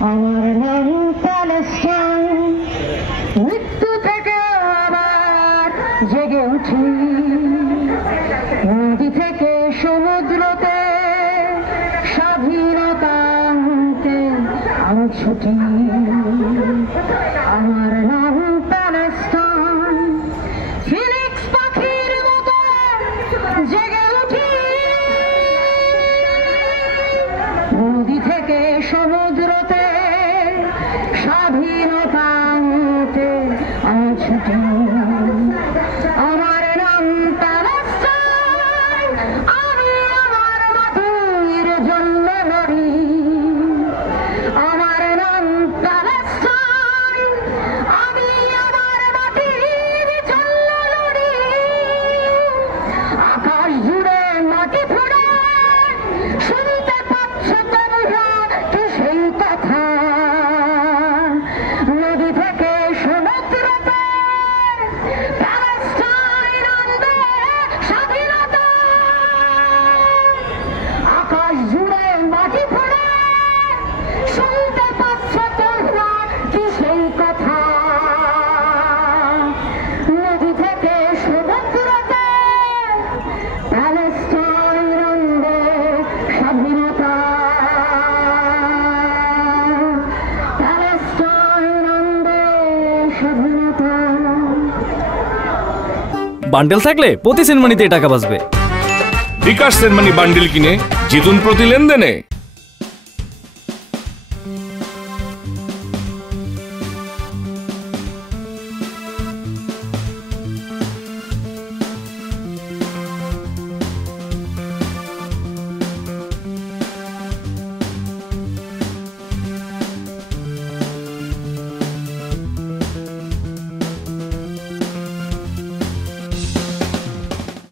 আমার নাম প্যালেস্টাইন। মৃত্যু থেকে আবার জেগে উঠি, নদী থেকে সমুদ্রতে স্বাধীনতা আনতে আমি ছুটি। আমার নাম প্যালেস্টাইন। ফিনিক্স পাখির মতো জেগে উঠি, নদী থেকে সমুদ্রতে স্বাধীনতা আনতে আমি ছুটি। আমার নাম প্যালেস্টাইন। আমি আমার মাটির জন্য লড়ি। আমার নাম প্যালেস্টাইন। আমি আমার মাটির জন্য লড়ি। আকাশ জুড়ে মাটি ফোড়ে, শুনতে পাচ্ছ তোমরা কি সেই কথা? নদী থেকে সমুদ্রতে প্যালেস্টাইন আনবে স্বাধীনতা। আকাশ জুড়ে মাটি ফোড়ে, শুনতে পাচ্ছ তোমরা কি সেই কথা? নদী থেকে সমুদ্রতে প্যালেস্টাইন আনবে স্বাধীনতা। প্যালেস্টাইন আনবে স্বাধীনতা। বান্ডেল থাকলে প্রতি সেনমানিতে টাকা বাঁচবে। বিকাশ সেনমানি বান্ডেল কিনে জিতুন প্রতি লেনদেনে।